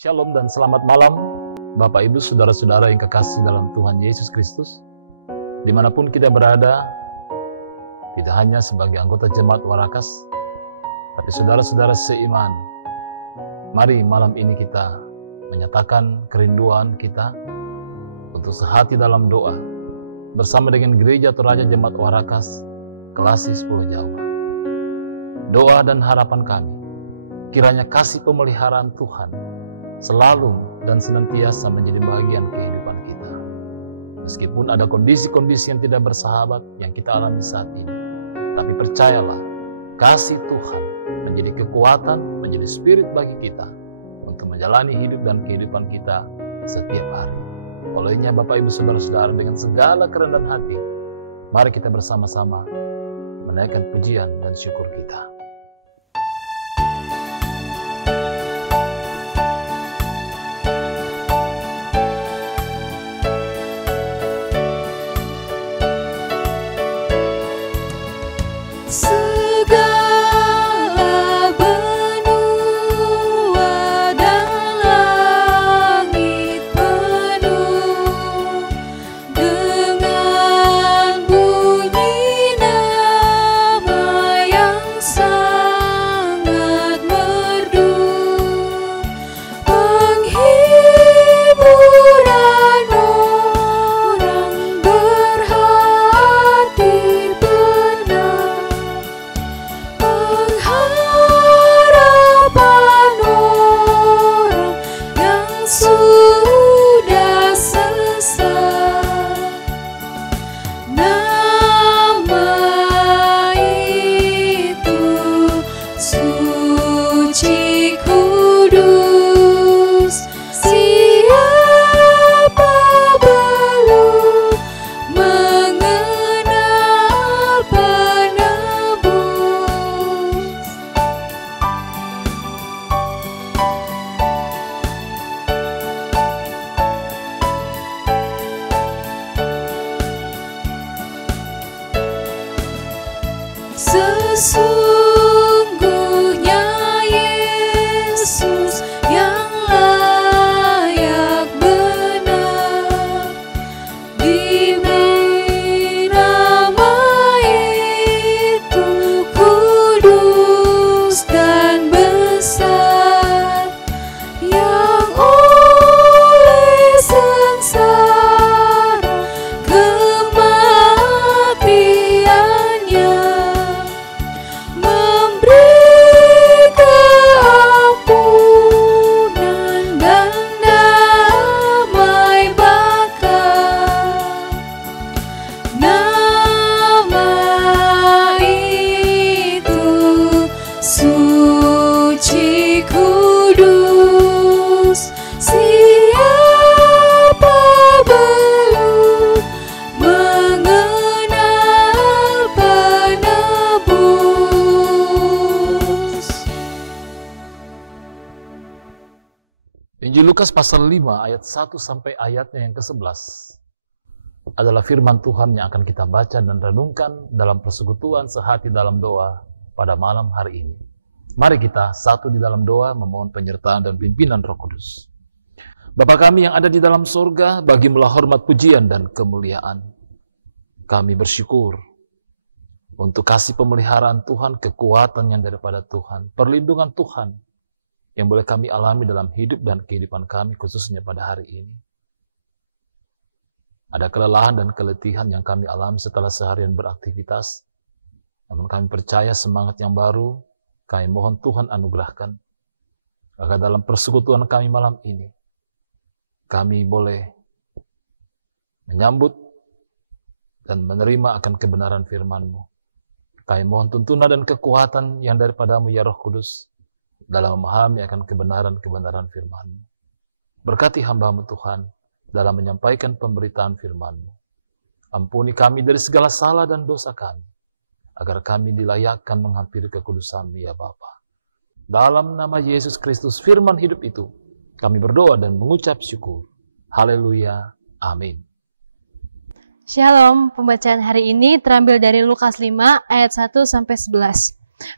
Shalom dan selamat malam, Bapak Ibu, Saudara-saudara yang kekasih dalam Tuhan Yesus Kristus. Dimanapun kita berada, tidak hanya sebagai anggota jemaat Warakas, tapi saudara-saudara seiman. Mari malam ini kita menyatakan kerinduan kita untuk sehati dalam doa bersama dengan Gereja Toraja Jemaat Warakas, Kelasi 10 Jawa. Doa dan harapan kami, kiranya kasih pemeliharaan Tuhan selalu dan senantiasa menjadi bagian kehidupan kita. Meskipun ada kondisi-kondisi yang tidak bersahabat yang kita alami saat ini, tapi percayalah, kasih Tuhan menjadi kekuatan, menjadi spirit bagi kita untuk menjalani hidup dan kehidupan kita setiap hari. Olehnya Bapak Ibu Saudara-saudara, dengan segala kerendahan hati, mari kita bersama-sama menaikkan pujian dan syukur kita. Sesungguhnya Yesus yang layak benar diberi nama itu kudus dan besar, yang oleh sengsara kematiannya Injil Lukas pasal 5 ayat 1 sampai ayatnya yang ke-11 adalah firman Tuhan yang akan kita baca dan renungkan dalam persekutuan sehati dalam doa pada malam hari ini. Mari kita satu di dalam doa memohon penyertaan dan pimpinan Roh Kudus. Bapa kami yang ada di dalam surga, bagimu hormat, pujian, dan kemuliaan. Kami bersyukur untuk kasih pemeliharaan Tuhan, kekuatan yang daripada Tuhan, perlindungan Tuhan yang boleh kami alami dalam hidup dan kehidupan kami, khususnya pada hari ini. Ada kelelahan dan keletihan yang kami alami setelah seharian beraktivitas, namun kami percaya semangat yang baru, kami mohon Tuhan anugerahkan, agar dalam persekutuan kami malam ini, kami boleh menyambut dan menerima akan kebenaran firman-Mu. Kami mohon tuntunan dan kekuatan yang daripada-Mu, ya Roh Kudus, dalam memahami akan kebenaran-kebenaran firman-Mu. Berkati hamba-Mu Tuhan dalam menyampaikan pemberitaan firman-Mu. Ampuni kami dari segala salah dan dosa kami, agar kami dilayakkan menghampiri kekudusan-Mu, ya Bapa. Dalam nama Yesus Kristus, firman hidup itu, kami berdoa dan mengucap syukur. Haleluya. Amin. Shalom, pembacaan hari ini terambil dari Lukas 5 ayat 1-11.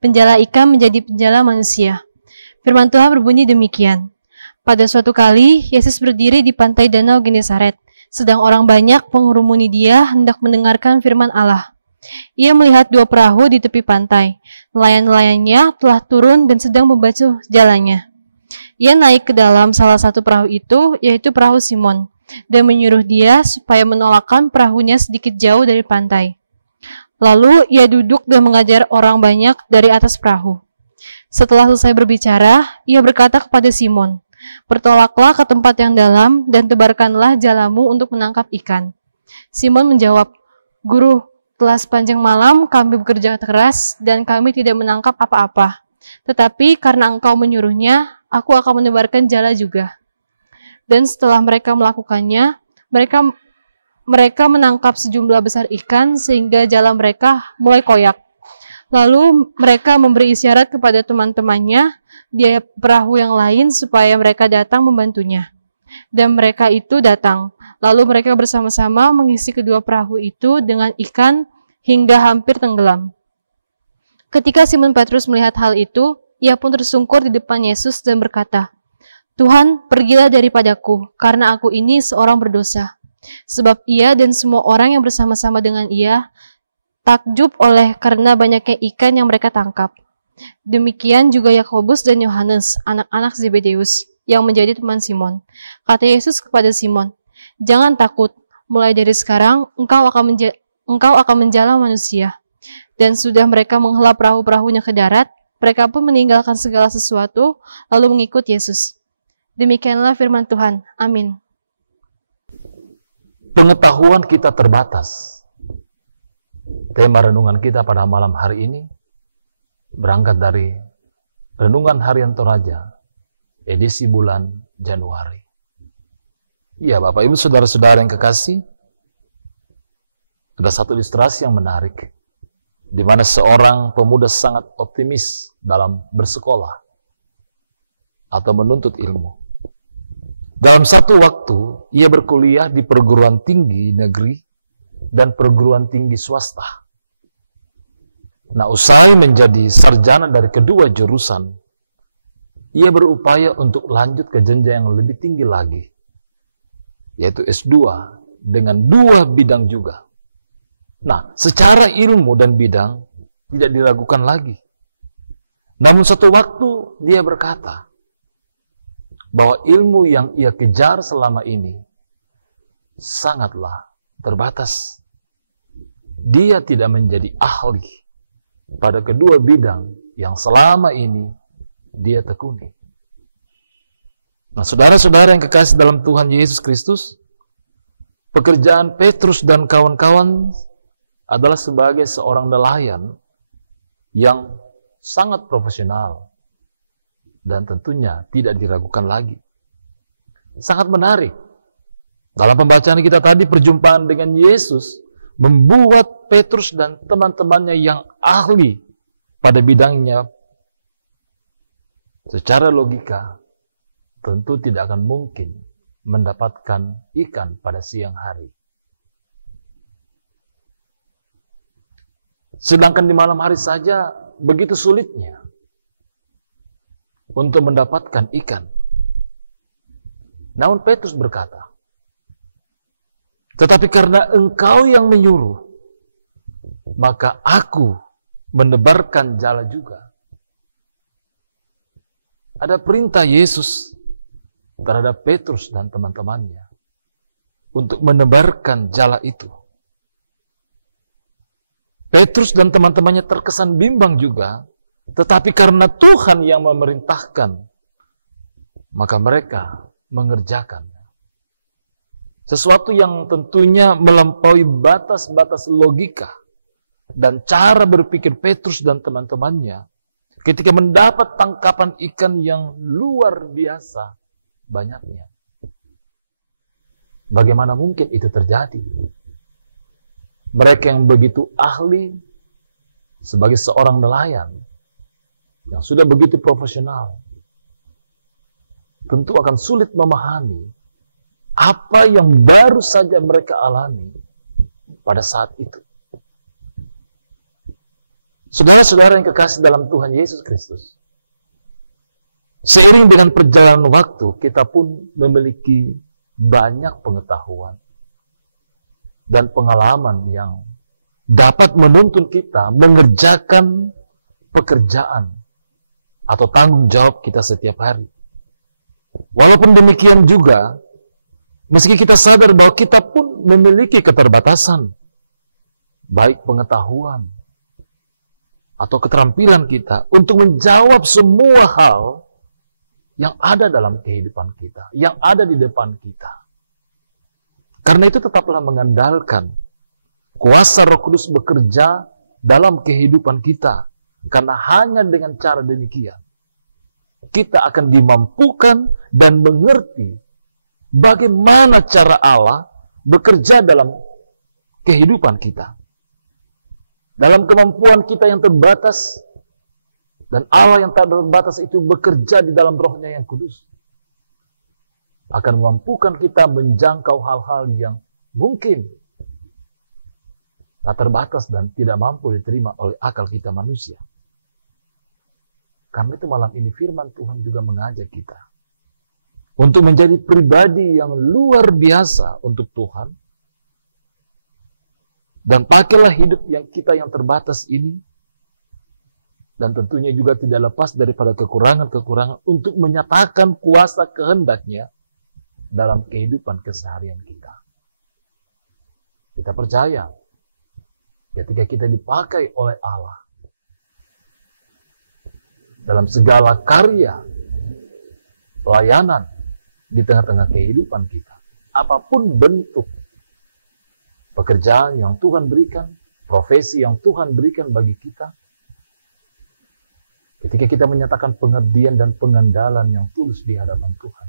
Penjala ikan menjadi penjala manusia. Firman Tuhan berbunyi demikian. Pada suatu kali, Yesus berdiri di pantai Danau Genesaret, sedang orang banyak mengurumuni dia hendak mendengarkan firman Allah. Ia melihat 2 perahu di tepi pantai. Nelayan-nelayannya telah turun dan sedang membaca jalannya. Ia naik ke dalam salah satu perahu itu, yaitu perahu Simon, dan menyuruh dia supaya menolakkan perahunya sedikit jauh dari pantai. Lalu ia duduk dan mengajar orang banyak dari atas perahu. Setelah selesai berbicara, ia berkata kepada Simon, "Bertolaklah ke tempat yang dalam dan tebarkanlah jalamu untuk menangkap ikan." Simon menjawab, "Guru, telah sepanjang malam kami bekerja keras dan kami tidak menangkap apa-apa. Tetapi karena engkau menyuruhnya, aku akan menebarkan jala juga." Dan setelah mereka melakukannya, mereka menangkap sejumlah besar ikan sehingga jala mereka mulai koyak. Lalu mereka memberi isyarat kepada teman-temannya di perahu yang lain supaya mereka datang membantunya. Dan mereka itu datang. Lalu mereka bersama-sama mengisi kedua perahu itu dengan ikan hingga hampir tenggelam. Ketika Simon Petrus melihat hal itu, ia pun tersungkur di depan Yesus dan berkata, "Tuhan, pergilah daripadaku, karena aku ini seorang berdosa." Sebab ia dan semua orang yang bersama-sama dengan ia takjub oleh karena banyaknya ikan yang mereka tangkap. Demikian juga Yakobus dan Yohanes, anak-anak Zebedeus, yang menjadi teman Simon. Kata Yesus kepada Simon, "Jangan takut, mulai dari sekarang engkau akan menjala manusia." Dan sudah mereka menghela perahu-perahunya ke darat, mereka pun meninggalkan segala sesuatu, lalu mengikut Yesus. Demikianlah firman Tuhan. Amin. Pengetahuan kita terbatas. Tema renungan kita pada malam hari ini berangkat dari Renungan Harian Toraja, edisi bulan Januari. Ya, Bapak Ibu Saudara-saudara yang kekasih, ada satu ilustrasi yang menarik, di mana seorang pemuda sangat optimis dalam bersekolah atau menuntut ilmu. Dalam satu waktu, ia berkuliah di perguruan tinggi negeri dan perguruan tinggi swasta. Nah, usai menjadi sarjana dari kedua jurusan, ia berupaya untuk lanjut ke jenjang yang lebih tinggi lagi, yaitu S2 dengan 2 bidang juga. Nah, secara ilmu dan bidang tidak diragukan lagi. Namun satu waktu dia berkata bahwa ilmu yang ia kejar selama ini sangatlah terbatas. Dia tidak menjadi ahli pada kedua bidang yang selama ini dia tekuni. Nah, saudara-saudara yang kekasih dalam Tuhan Yesus Kristus, pekerjaan Petrus dan kawan-kawan adalah sebagai seorang nelayan yang sangat profesional dan tentunya tidak diragukan lagi. Sangat menarik. Dalam pembacaan kita tadi, perjumpaan dengan Yesus membuat Petrus dan teman-temannya yang ahli pada bidangnya secara logika tentu tidak akan mungkin mendapatkan ikan pada siang hari. Sedangkan di malam hari saja begitu sulitnya untuk mendapatkan ikan. Namun Petrus berkata, "Tetapi karena engkau yang menyuruh, maka aku menebarkan jala juga." Ada perintah Yesus terhadap Petrus dan teman-temannya untuk menebarkan jala itu. Petrus dan teman-temannya terkesan bimbang juga, tetapi karena Tuhan yang memerintahkan, maka mereka mengerjakan. Sesuatu yang tentunya melampaui batas-batas logika dan cara berpikir Petrus dan teman-temannya ketika mendapat tangkapan ikan yang luar biasa banyaknya. Bagaimana mungkin itu terjadi? Mereka yang begitu ahli sebagai seorang nelayan yang sudah begitu profesional tentu akan sulit memahami apa yang baru saja mereka alami pada saat itu. Saudara-saudara yang kekasih dalam Tuhan Yesus Kristus, Seiring dengan perjalanan waktu, kita pun memiliki banyak pengetahuan dan pengalaman yang dapat menuntun kita mengerjakan pekerjaan atau tanggung jawab kita setiap hari. Walaupun demikian juga, meski kita sadar bahwa kita pun memiliki keterbatasan, baik pengetahuan atau keterampilan kita untuk menjawab semua hal yang ada dalam kehidupan kita, yang ada di depan kita. Karena itu tetaplah mengandalkan kuasa Roh Kudus bekerja dalam kehidupan kita. Karena hanya dengan cara demikian, kita akan dimampukan dan mengerti bagaimana cara Allah bekerja dalam kehidupan kita. Dalam kemampuan kita yang terbatas, dan Allah yang tak terbatas itu bekerja di dalam Roh-Nya yang kudus, akan memampukan kita menjangkau hal-hal yang mungkin tak terbatas dan tidak mampu diterima oleh akal kita manusia. Karena itu malam ini firman Tuhan juga mengajak kita untuk menjadi pribadi yang luar biasa untuk Tuhan. Dan pakailah hidup yang kita yang terbatas ini, dan tentunya juga tidak lepas daripada kekurangan-kekurangan untuk menyatakan kuasa kehendak-Nya dalam kehidupan keseharian kita. Kita percaya ketika kita dipakai oleh Allah dalam segala karya pelayanan di tengah-tengah kehidupan kita, apapun bentuk pekerjaan yang Tuhan berikan, profesi yang Tuhan berikan bagi kita, ketika kita menyatakan pengabdian dan pengandalan yang tulus di hadapan Tuhan,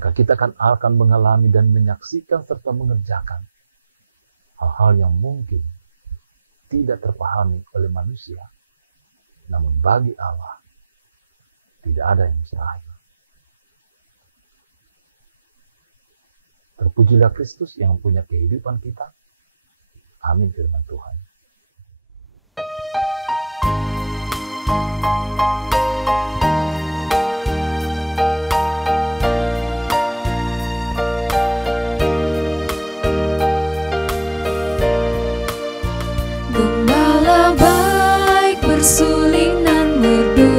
maka kita akan mengalami dan menyaksikan serta mengerjakan hal-hal yang mungkin tidak terpahami oleh manusia, namun bagi Allah tidak ada yang mustahil. Terpujilah Kristus yang punya kehidupan kita. Amin firman Tuhan. Gembala baik bersuling nan merdu,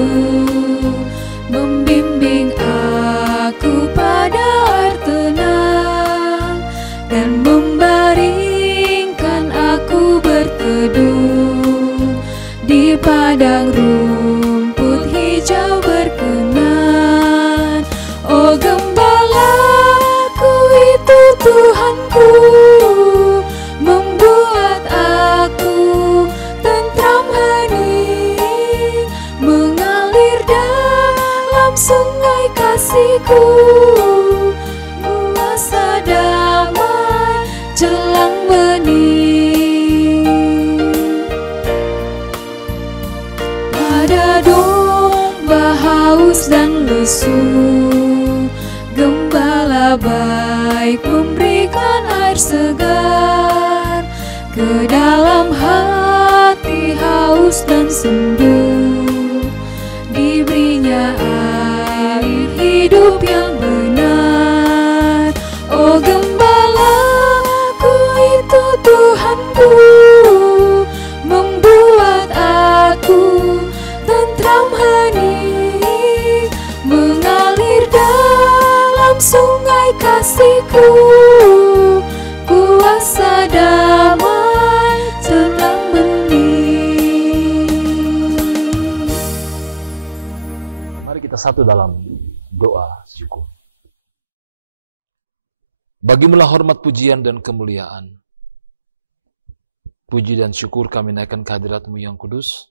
membimbing aku pada air tenang, dan membaringkan aku berteduh di padang rumput hijau berkenan. Oh gembalaku itu Tuhanku, membuat aku tentram hening, mengalir dalam sungai kasih-Ku. Kuasa damai jelang bening. Pada domba haus dan lesu, gembala baik memberikan air segar. Ke dalam hati haus dan sendu, diberinya air hidup yang benar. Oh gembalaku itu Tuhanku, membuat aku tentram hening, mengalir dalam sungai kasih-Ku. Kuasa damai jelang bening. Mari kita satu dalam doa syukur. Bagimulah hormat, pujian, dan kemuliaan. Puji dan syukur kami naikkan kehadirat-Mu yang kudus,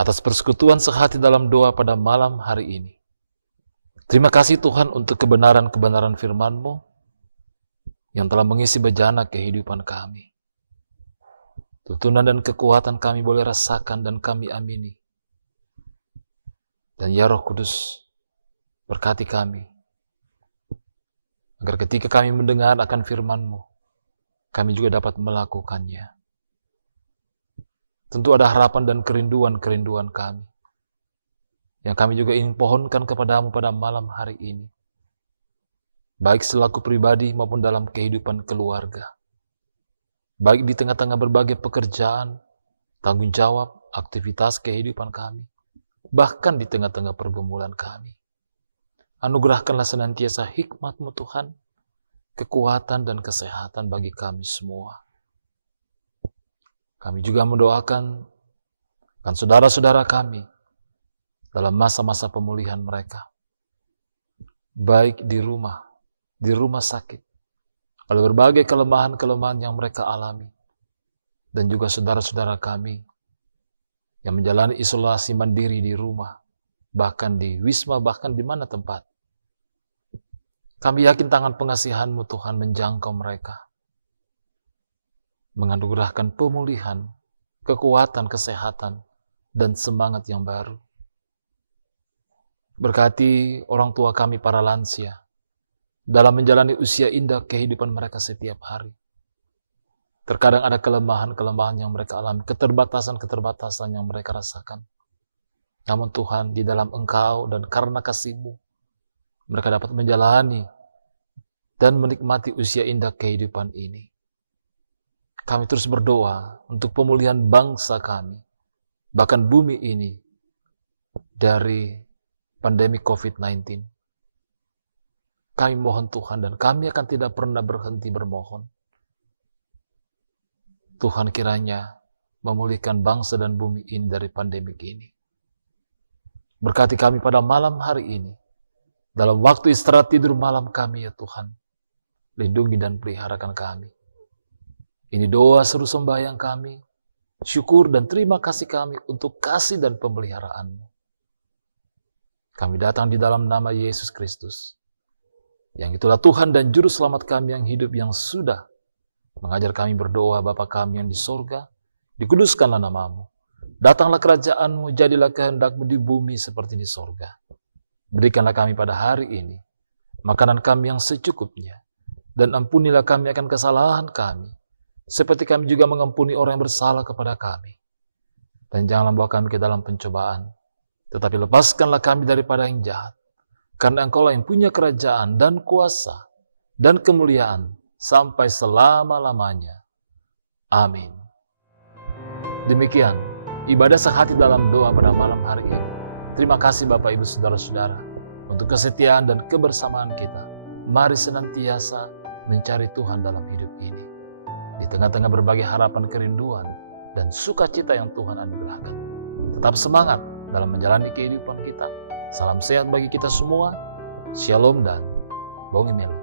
atas persekutuan sehati dalam doa pada malam hari ini. Terima kasih Tuhan untuk kebenaran-kebenaran firman-Mu yang telah mengisi bejana kehidupan kami. Tuntunan dan kekuatan kami boleh rasakan dan kami amini. Dan ya Roh Kudus, berkati kami, agar ketika kami mendengar akan firman-Mu, kami juga dapat melakukannya. Tentu ada harapan dan kerinduan-kerinduan kami. yang kami juga ingin pohonkan kepadamu pada malam hari ini. Baik selaku pribadi maupun dalam kehidupan keluarga. Baik di tengah-tengah berbagai pekerjaan, tanggung jawab, aktivitas kehidupan kami. Bahkan di tengah-tengah pergumulan kami. Anugerahkanlah senantiasa hikmat-Mu Tuhan, kekuatan dan kesehatan bagi kami semua. Kami juga mendoakan kan saudara-saudara kami dalam masa-masa pemulihan mereka. Baik di rumah sakit, oleh berbagai kelemahan-kelemahan yang mereka alami. Dan juga saudara-saudara kami yang menjalani isolasi mandiri di rumah, bahkan di wisma, bahkan di mana tempat. Kami yakin tangan pengasihan-Mu Tuhan menjangkau mereka, menganugerahkan pemulihan, kekuatan, kesehatan, dan semangat yang baru. Berkati orang tua kami para lansia dalam menjalani usia indah kehidupan mereka setiap hari. Terkadang ada kelemahan-kelemahan yang mereka alami, keterbatasan-keterbatasan yang mereka rasakan. Namun Tuhan, di dalam Engkau dan karena kasih-Mu, mereka dapat menjalani dan menikmati usia indah kehidupan ini. Kami terus berdoa untuk pemulihan bangsa kami, bahkan bumi ini, dari pandemi COVID-19. Kami mohon Tuhan, dan kami akan tidak pernah berhenti bermohon. Tuhan kiranya memulihkan bangsa dan bumi ini dari pandemi ini. Berkati kami pada malam hari ini, dalam waktu istirahat tidur malam kami ya Tuhan. Lindungi dan peliharakan kami. Ini doa seru sembahyang kami, syukur dan terima kasih kami untuk kasih dan pemeliharaan-Mu. Kami datang di dalam nama Yesus Kristus, yang itulah Tuhan dan Juru Selamat kami yang hidup, yang sudah mengajar kami berdoa. Bapa kami yang di sorga, dikuduskanlah nama-Mu. Datanglah kerajaan-Mu, jadilah kehendak-Mu di bumi seperti di sorga. Berikanlah kami pada hari ini makanan kami yang secukupnya, dan ampunilah kami akan kesalahan kami, seperti kami juga mengampuni orang yang bersalah kepada kami. Dan janganlah bawa kami ke dalam pencobaan, tetapi lepaskanlah kami daripada yang jahat. Karena Engkau-lah yang punya kerajaan dan kuasa dan kemuliaan sampai selama-lamanya. Amin. Demikian ibadah sehati dalam doa pada malam hari ini. Terima kasih Bapak Ibu Saudara-saudara untuk kesetiaan dan kebersamaan kita. Mari senantiasa mencari Tuhan dalam hidup ini. Di tengah-tengah berbagai harapan, kerinduan, dan sukacita yang Tuhan anugerahkan. Tetap semangat dalam menjalani kehidupan kita. Salam sehat bagi kita semua. Shalom dan Bongimelo.